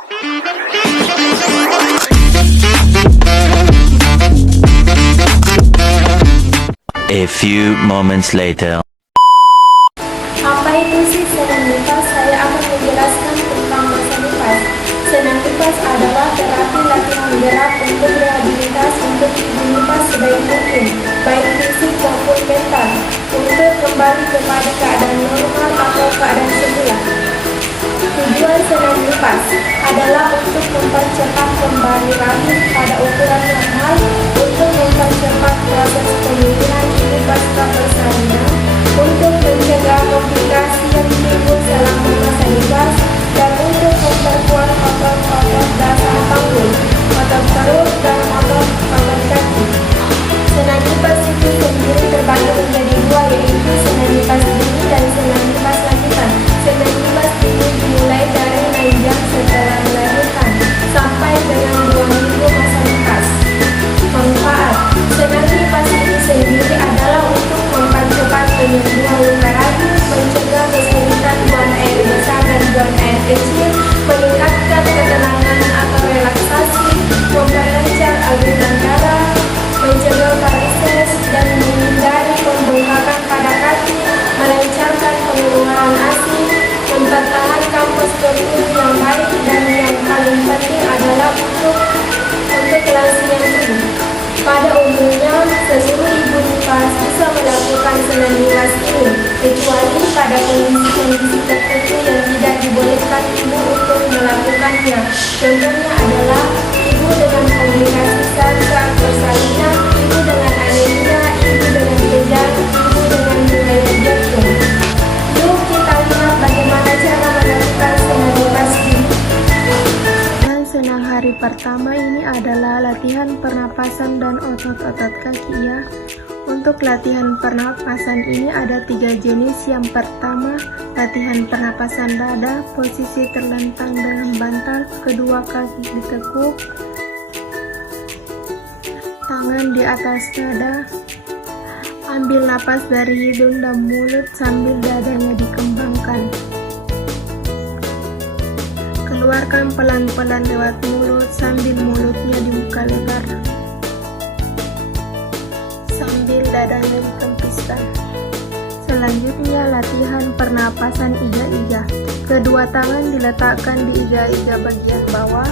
A few moments later. Apa itu sih senam lipas? Saya akan menjelaskan tentang masa lipas. Senam lipas adalah terapi latihan gerak untuk rehabilitas untuk ibu lipas sebaik mungkin, baik fisik maupun mental, untuk kembali kepada keadaan normal atau keadaan semula. Tujuan senam lipas adalah untuk mempercepat kembali rahim pada ukuran normal, untuk mempercepat proses pemulihan ibu pasca persalinan, untuk mencegah komplikasi yang timbul selama masa lipas, dan untuk memperkuat otot-otot dasar panggul, otot perut, dan otot kaki. Senam lipas itu sendiri terbagi menjadi dua, yaitu senam lipas dini dan senam lipas lanjutan. Senam lipas dini dimulai dari 6 jam setelah melahirkan sampai dengan 2 minggu masa lipas. Manfaat senam lipas ini sendiri adalah untuk mempercepat penyembuhan luka rahim, mencegah kesulitan buang air besar dan buang air kecil, meningkatkan ketenangan atau relaksasi, memperlancar aliran darah, mencegah varises dan menghindari pembengkakan pada kaki, melancarkan pengeluaran ASI, mempertahankan postur tubuh yang baik, dan yang paling penting adalah untuk kelangsungan tubuh. Pada umumnya, seluruh ibu lipas bisa melakukan senam lipas ini, kecuali pada kondisi-kondisi tertentu yang tidak dibolehkan ibu untuk melakukannya. Contohnya adalah ibu dengan komplikasi saat persalinan, ibu dengan anemia, ibu dengan kejang, ibu dengan riwayat jantung. Yuk kita lihat bagaimana cara melakukan senam lipas ini. Senam hari pertama ini adalah latihan pernapasan dan otot-otot kaki ya. Untuk latihan pernapasan ini ada 3 jenis. Yang pertama, latihan pernapasan dada, posisi terlentang dengan bantal, kedua kaki ditekuk, tangan di atas dada. Ambil napas dari hidung dan mulut sambil dadanya dikembangkan. Keluarkan pelan-pelan lewat mulut sambil mulutnya dibuka lebar, sambil dadanya dikempiskan. Selanjutnya latihan pernapasan iga-iga. Kedua tangan diletakkan di iga-iga bagian bawah.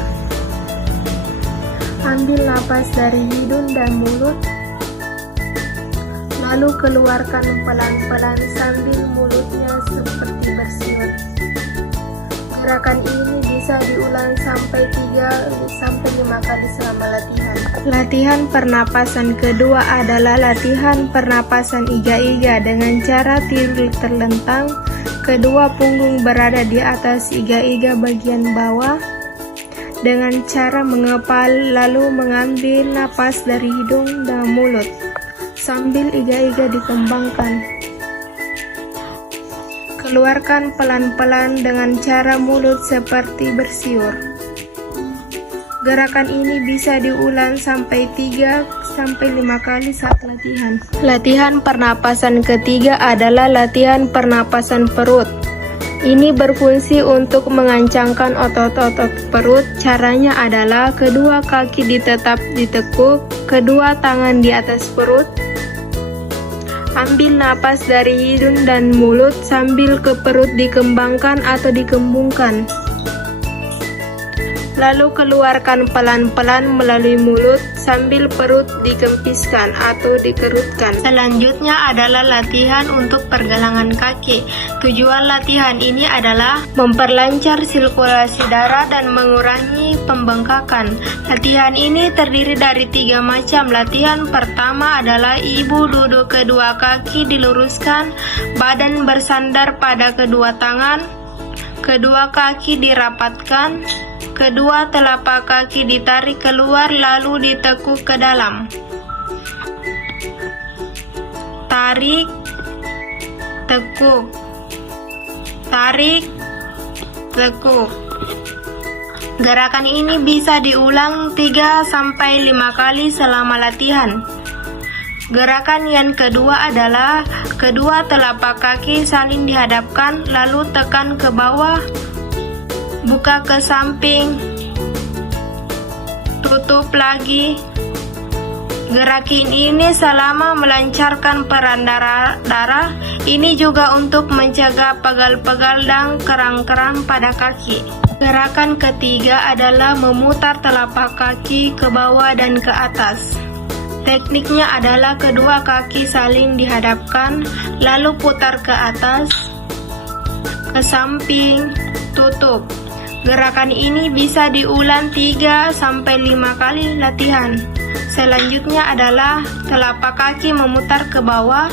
Ambil napas dari hidung dan mulut, lalu keluarkan pelan-pelan sambil mulutnya seperti bersiul. Gerakan ini bisa diulang sampai 3-5 kali selama latihan. Latihan pernapasan kedua adalah latihan pernapasan iga-iga dengan cara tidur terlentang, kedua punggung berada di atas iga-iga bagian bawah, dengan cara mengepal lalu mengambil napas dari hidung dan mulut sambil iga-iga dikembangkan. Keluarkan pelan-pelan dengan cara mulut seperti bersiul. Gerakan ini bisa diulang sampai 3-5 kali saat latihan. Latihan pernapasan ketiga adalah latihan pernapasan perut. Ini berfungsi untuk mengancangkan otot-otot perut. Caranya adalah kedua kaki tetap ditekuk, kedua tangan di atas perut. Ambil napas dari hidung dan mulut sambil ke perut dikembangkan atau dikembungkan. Lalu keluarkan pelan-pelan melalui mulut sambil perut dikempiskan atau dikerutkan. Selanjutnya adalah latihan untuk pergelangan kaki. Tujuan latihan ini adalah memperlancar sirkulasi darah dan mengurangi pembengkakan. Latihan ini terdiri dari 3 macam. Latihan pertama adalah ibu duduk, kedua kaki diluruskan, badan bersandar pada kedua tangan, kedua kaki dirapatkan, kedua telapak kaki ditarik keluar lalu ditekuk ke dalam. Tarik, tekuk, tarik, tekuk. Gerakan ini bisa diulang 3-5 kali selama latihan. Gerakan yang kedua adalah kedua telapak kaki saling dihadapkan lalu tekan ke bawah. buka ke samping, tutup lagi. Gerakin ini selama melancarkan peran darah. Ini juga untuk mencegah pegal-pegal dan kerang-kerang pada kaki. Gerakan ketiga adalah memutar telapak kaki ke bawah dan ke atas. Tekniknya adalah kedua kaki saling dihadapkan, lalu putar ke atas, ke samping, tutup. Gerakan ini bisa diulang 3-5 kali latihan. Selanjutnya adalah telapak kaki memutar ke bawah.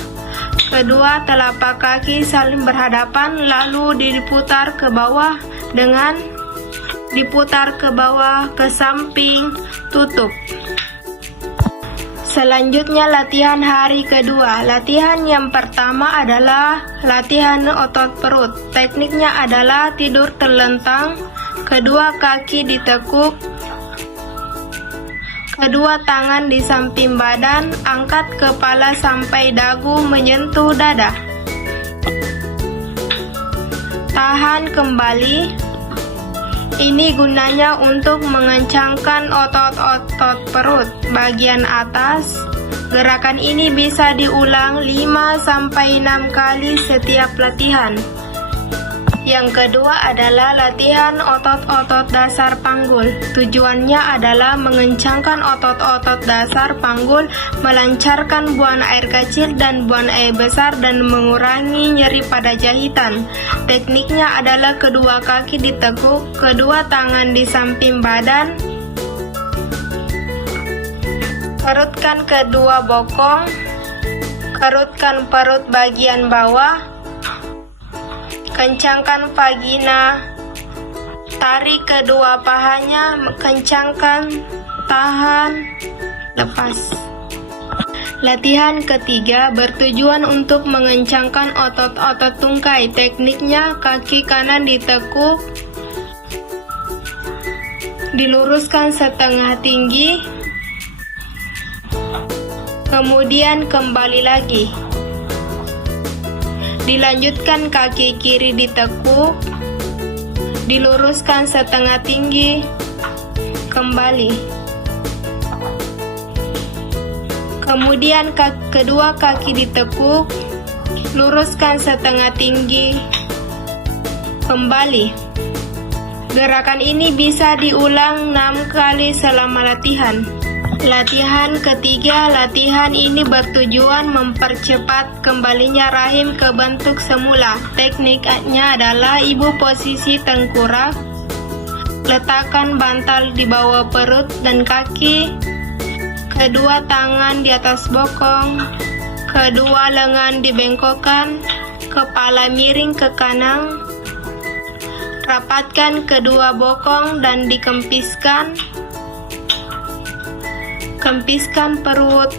Kedua telapak kaki saling berhadapan, lalu diputar ke bawah dengan diputar ke bawah, ke samping, tutup. Selanjutnya latihan hari kedua. Latihan yang pertama adalah latihan otot perut. Tekniknya adalah tidur terlentang, kedua kaki ditekuk, kedua tangan di samping badan, angkat kepala sampai dagu menyentuh dada. Tahan kembali. Ini gunanya untuk mengencangkan otot-otot perut bagian atas. Gerakan ini bisa diulang 5-6 kali setiap latihan. Yang kedua adalah latihan otot-otot dasar panggul. Tujuannya adalah mengencangkan otot-otot dasar panggul, melancarkan buang air kecil dan buang air besar, dan mengurangi nyeri pada jahitan. Tekniknya adalah kedua kaki ditekuk, kedua tangan di samping badan, kerutkan kedua bokong, kerutkan perut bagian bawah, kencangkan vagina, tarik kedua pahanya, kencangkan, tahan, lepas. Latihan ketiga bertujuan untuk mengencangkan otot-otot tungkai. Tekniknya kaki kanan ditekuk, diluruskan setengah tinggi, kemudian kembali lagi. Dilanjutkan kaki kiri ditekuk, diluruskan setengah tinggi, kembali. Kemudian kedua kaki ditekuk, luruskan setengah tinggi, kembali. Gerakan ini bisa diulang 6 kali selama latihan. Latihan ketiga, latihan ini bertujuan mempercepat kembalinya rahim ke bentuk semula. Tekniknya adalah ibu posisi tengkorak, letakkan bantal di bawah perut dan kaki, kedua tangan di atas bokong, kedua lengan dibengkokkan, kepala miring ke kanan, rapatkan kedua bokong dan dikempiskan. Kempiskan perut,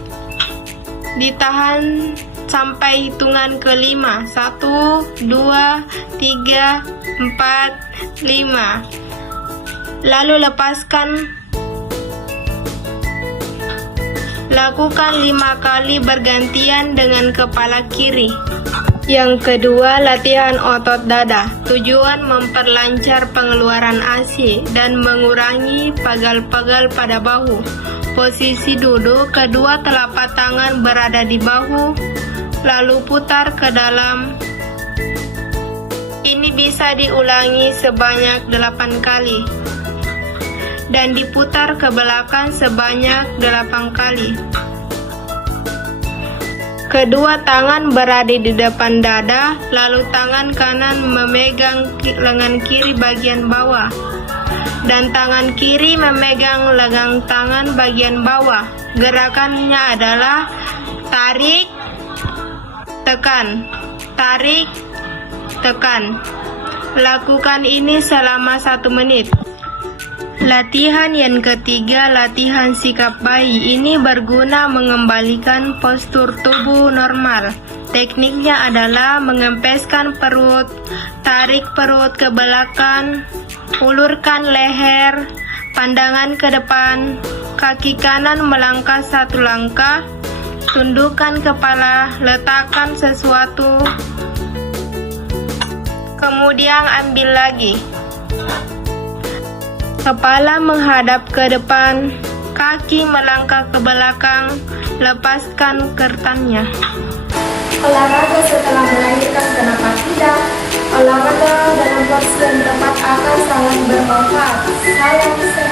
ditahan sampai hitungan ke-5. 1, 2, 3, 4, 5. Lalu lepaskan. Lakukan 5 kali bergantian dengan kepala kiri. Yang kedua, latihan otot dada. Tujuan memperlancar pengeluaran ASI dan mengurangi pegal-pegal pada bahu. Posisi duduk, kedua telapak tangan berada di bahu, lalu putar ke dalam. Ini bisa diulangi sebanyak 8 kali dan diputar ke belakang sebanyak 8 kali. Kedua tangan berada di depan dada, lalu tangan kanan memegang lengan kiri bagian bawah dan tangan kiri memegang lengan tangan bagian bawah. Gerakannya adalah tarik, tekan, tarik, tekan. Lakukan ini selama 1 menit. Latihan yang ketiga, latihan sikap bayi. Ini berguna mengembalikan postur tubuh normal. Tekniknya adalah mengempeskan perut, tarik perut ke belakang, ulurkan leher, pandangan ke depan, kaki kanan melangkah 1 langkah, tundukkan kepala, letakkan sesuatu, kemudian ambil lagi. Kepala menghadap ke depan, kaki melangkah ke belakang, lepaskan kertannya. Olahraga setelah melahirkan, kenapa tidak? Olahraga dalam porsi yang tepat akan sangat bermanfaat. Salam sehat.